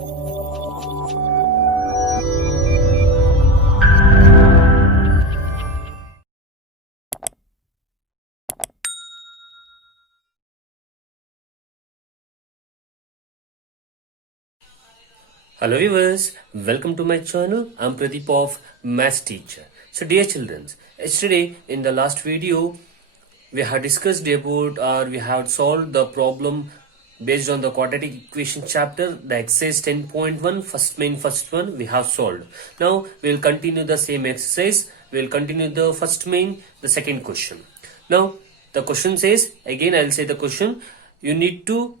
Hello viewers, welcome to my channel. I'm Pradeep of Maths Teacher. So dear children, yesterday in the last video we have discussed about or we have solved the problem based on the quadratic equation chapter, the exercise 10.1 first one we have solved. Now we will continue the same exercise. We will continue the first main, the second question. Now the question says, again I will say the question, you need to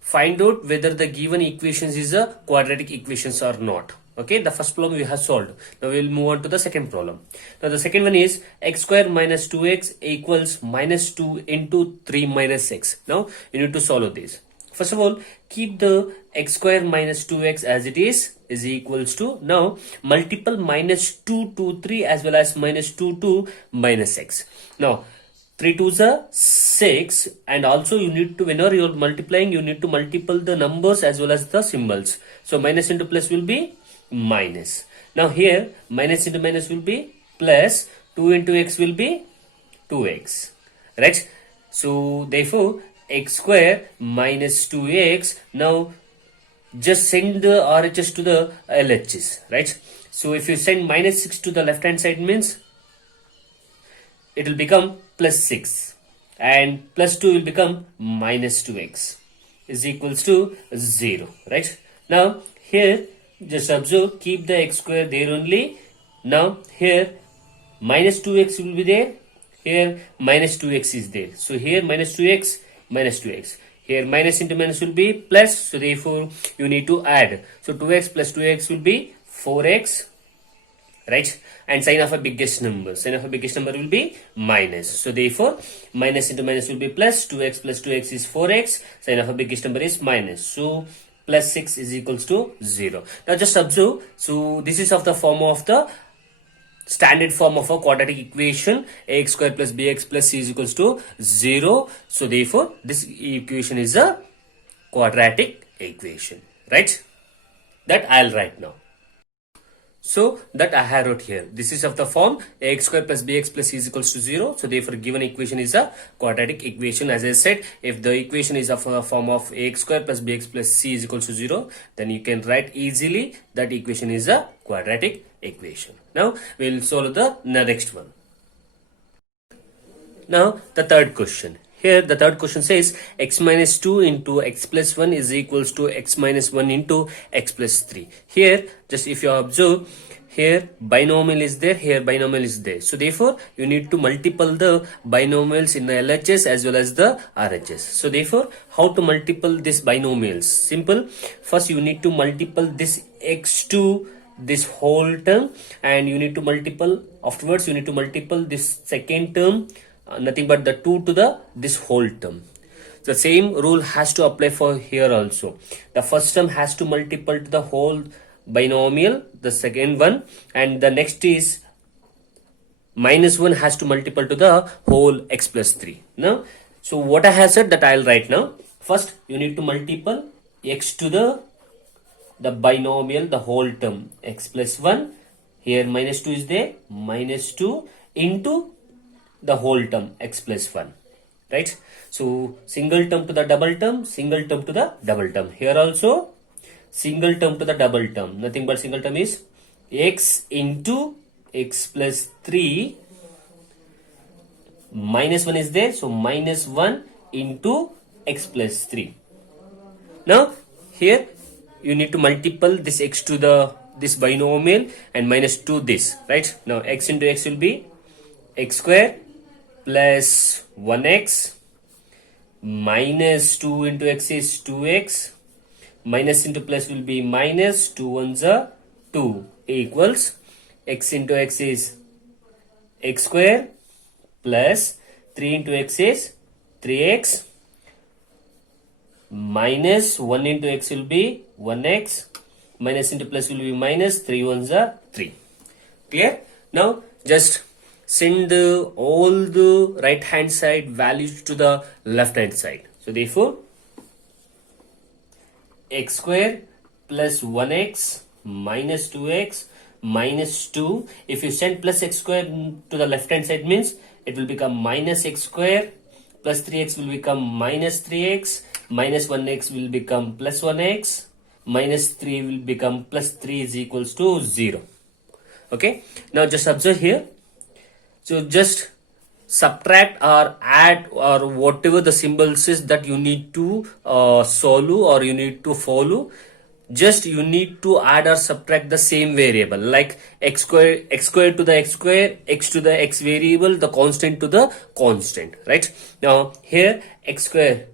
find out whether the given equations is a quadratic equations or not. Okay, the first problem we have solved. Now we will move on to the second problem. Now the second one is x square minus 2x equals minus 2 into 3 minus x. Now you need to solve this. First of all, keep the x square minus 2x as it is equals to, now multiple minus 2 to 3 as well as minus 2 to minus x. Now 3 2s are 6, and also you need to, whenever you are multiplying, you need to multiple the numbers as well as the symbols. So minus into plus will be minus. Now here minus into minus will be plus, 2 into x will be 2x, right? So therefore x square minus 2x, now just send the RHS to the LHS, right? So if you send minus 6 to the left hand side means it will become plus 6, and plus 2 will become minus 2x is equals to 0, right? Now here just observe, keep the x square there only. Now here minus 2x will be there, here minus 2x is there. So here minus 2x, minus 2x. Here minus into minus will be plus, so therefore you need to add. So 2x plus 2x will be 4x, right? And sign of a biggest number will be minus. So therefore minus into minus will be plus, 2x plus 2x is 4x, sign of a biggest number is minus. So plus 6 is equals to 0. Now just observe, so this is of the form of the standard form of a quadratic equation, ax square plus bx plus c is equals to 0. So therefore this equation is a quadratic equation, right? That I'll write now. So that I have wrote here. This is of the form ax square plus bx plus c is equals to 0. So therefore given equation is a quadratic equation. As I said, if the equation is of a form of ax square plus bx plus c is equals to 0, then you can write easily that equation is a quadratic equation. Now we will solve the next one. Now the third question. Here the third question says x minus 2 into x plus 1 is equals to x minus 1 into x plus 3. Here just if you observe, here binomial is there, here binomial is there. So therefore you need to multiple the binomials in the LHS as well as the RHS. So therefore how to multiple this binomials? Simple. First you need to multiple this x2 this whole term, and you need to multiple, afterwards you need to multiple this second term, nothing but the 2 to the this whole term. The same rule has to apply for here also. The first term has to multiple to the whole binomial, the second one, and the next is minus 1 has to multiple to the whole x plus 3. Now so what I have said that I'll write now. First you need to multiple x to the binomial, the whole term, x plus 1, here minus 2 is there, minus 2 into the whole term x plus 1, right? So single term to the double term, single term to the double term. Here also single term to the double term, nothing but single term is x into x plus 3, minus 1 is there, so minus 1 into x plus 3. Now here you need to multiple this x to the this binomial and minus 2 this, right? Now x into x will be x square plus 1x minus 2 into x is 2x, minus into plus will be minus 2 ones are 2 equals x into x is x square plus 3 into x is 3x minus 1 into x will be 1x, minus into plus will be minus, 3 ones are 3. Clear? Now just send all the right hand side values to the left hand side. So therefore x square plus 1x minus 2x minus 2. If you send plus x square to the left hand side means it will become minus x square, plus 3x will become minus 3x, minus 1x will become plus 1x, minus 3 will become plus 3 is equals to 0. Okay, now just observe here. So just subtract or add or whatever the symbols is that you need to solve or you need to follow. Just you need to add or subtract the same variable, like x square to the x square, x to the x variable, the constant to the constant, right? Now here x square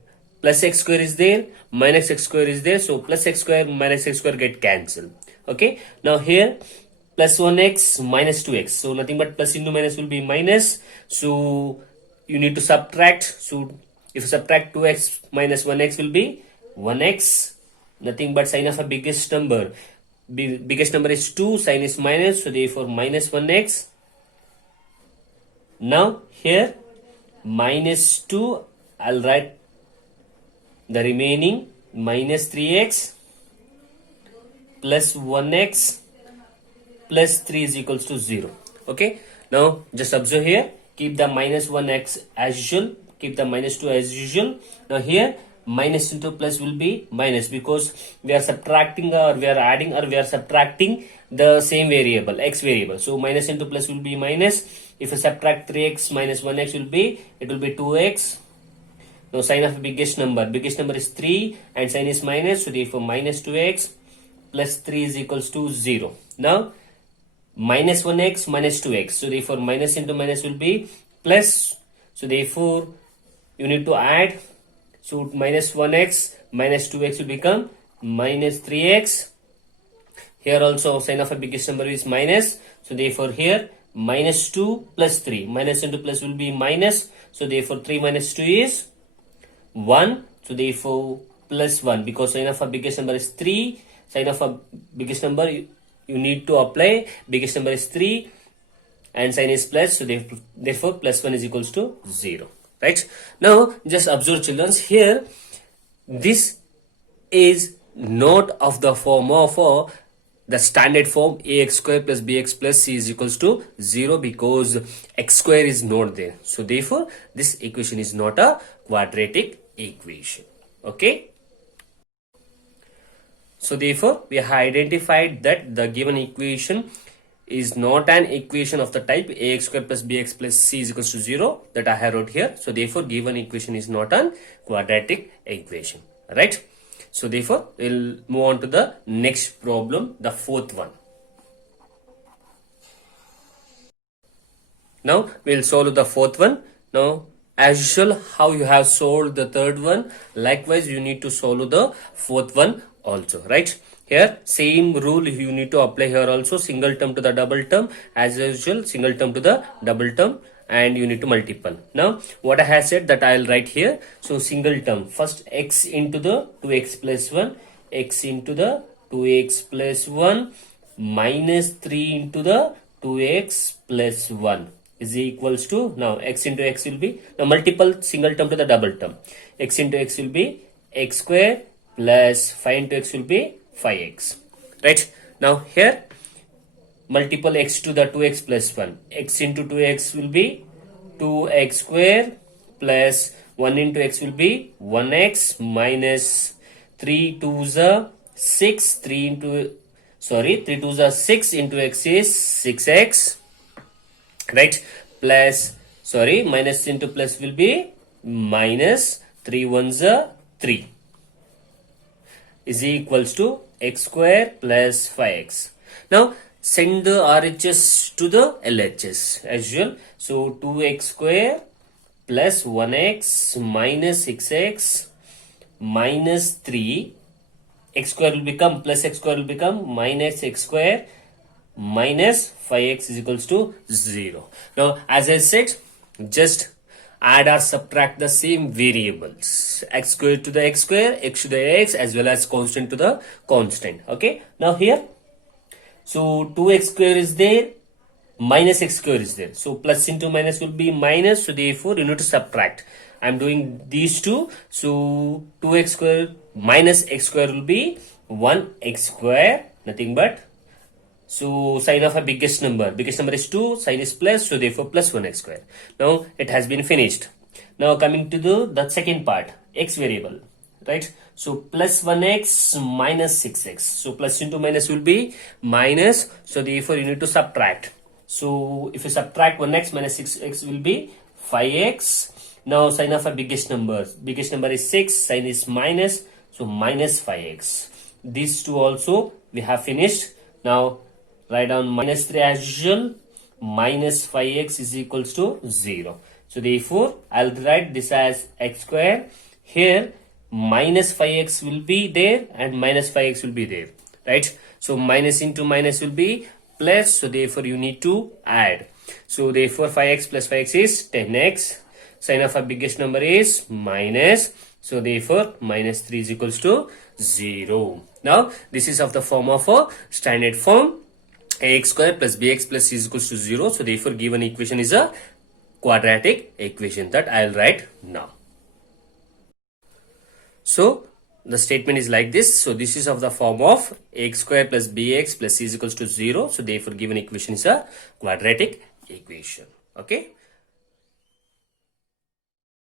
plus x square is there, minus x square is there, so plus x square minus x square get cancelled. Okay, now here plus 1x minus 2x, so nothing but plus into minus will be minus, so you need to subtract. So if you subtract 2x minus 1x will be 1x, nothing but sign of a biggest number. Biggest number is 2, sign is minus, so therefore minus 1x. Now here minus 2, I'll write the remaining minus 3x plus 1x plus 3 is equals to 0. Okay, now just observe here, keep the minus 1x as usual, keep the minus 2 as usual. Now here minus into plus will be minus, because we are subtracting or we are adding or we are subtracting the same variable, x variable. So minus into plus will be minus. If you subtract 3x minus 1x will be, it will be 2x. Now sign of biggest number is 3 and sign is minus, so therefore minus 2x plus 3 is equals to 0. Now minus 1x minus 2x, so therefore minus into minus will be plus, so therefore you need to add, so minus 1x minus 2x will become minus 3x. Here also sign of a biggest number is minus, so therefore here minus 2 plus 3, minus into plus will be minus, so therefore 3 minus 2 is 1, so therefore plus 1, because sign of a biggest number is 3, sign of a biggest number you need to apply, biggest number is 3 and sign is plus, so therefore plus 1 is equals to 0, right? Now just observe children, here this is not of the form of the standard form ax square plus bx plus c is equals to 0, because x square is not there, so therefore this equation is not a quadratic equation. Okay, so therefore we have identified that the given equation is not an equation of the type ax square plus bx plus c is equals to 0 that I have wrote here. So therefore given equation is not an quadratic equation, right? So therefore we'll move on to the next problem, the fourth one. Now we'll solve the fourth one. Now as usual, how you have solved the third one, likewise you need to solve the fourth one also, right? Here same rule you need to apply here also, single term to the double term, as usual single term to the double term, and you need to multiple. Now what I have said that I'll write here, so single term, first x into the 2x plus 1, x into the 2x plus 1 minus 3 into the 2x plus 1 is equals to, now x into x will be, now multiple single term to the double term, x into x will be x square plus 5 into x will be 5x, right? Now here multiple x to the 2x plus 1, x into 2x will be 2x square plus 1 into x will be 1x minus 3 2s are 6, 3 2s are 6 into x is 6x, right? Plus, minus into plus will be minus 3 1s are 3 is equals to x square plus 5x. Now send the RHS to the LHS as usual. So 2x square plus 1x minus 6x minus 3, x square will become plus x square will become minus x square minus 5x is equals to 0. Now as I said, just add or subtract the same variables, x square to the x square, x to the x, as well as constant to the constant. Okay, now here, so 2x square is there, minus x square is there, so plus into minus will be minus, so therefore you need to subtract. I am doing these two, so 2x square minus x square will be 1x square, nothing but, so sign of a biggest number is 2, sign is plus, so therefore plus 1x square. Now it has been finished. Now coming to the second part, x variable, right? So plus 1x minus 6x. So plus into minus will be minus, so therefore you need to subtract. So if you subtract 1x minus 6x will be 5x. Now sign of a biggest number is 6, sign is minus, so minus 5x. These two also we have finished. Now write down minus 3 as usual, minus 5x is equals to 0. So therefore I'll write this as x square. Here minus 5x will be there and minus 5x will be there, right? So minus into minus will be plus, so therefore you need to add. So therefore 5x plus 5x is 10x. Sign of our biggest number is minus, so therefore minus 3 is equals to 0. Now this is of the form of a standard form, ax square plus bx plus c is equals to 0. So therefore given equation is a quadratic equation that I'll write now. So the statement is like this. So this is of the form of ax square plus bx plus c is equals to 0. So therefore given equation is a quadratic equation. Okay.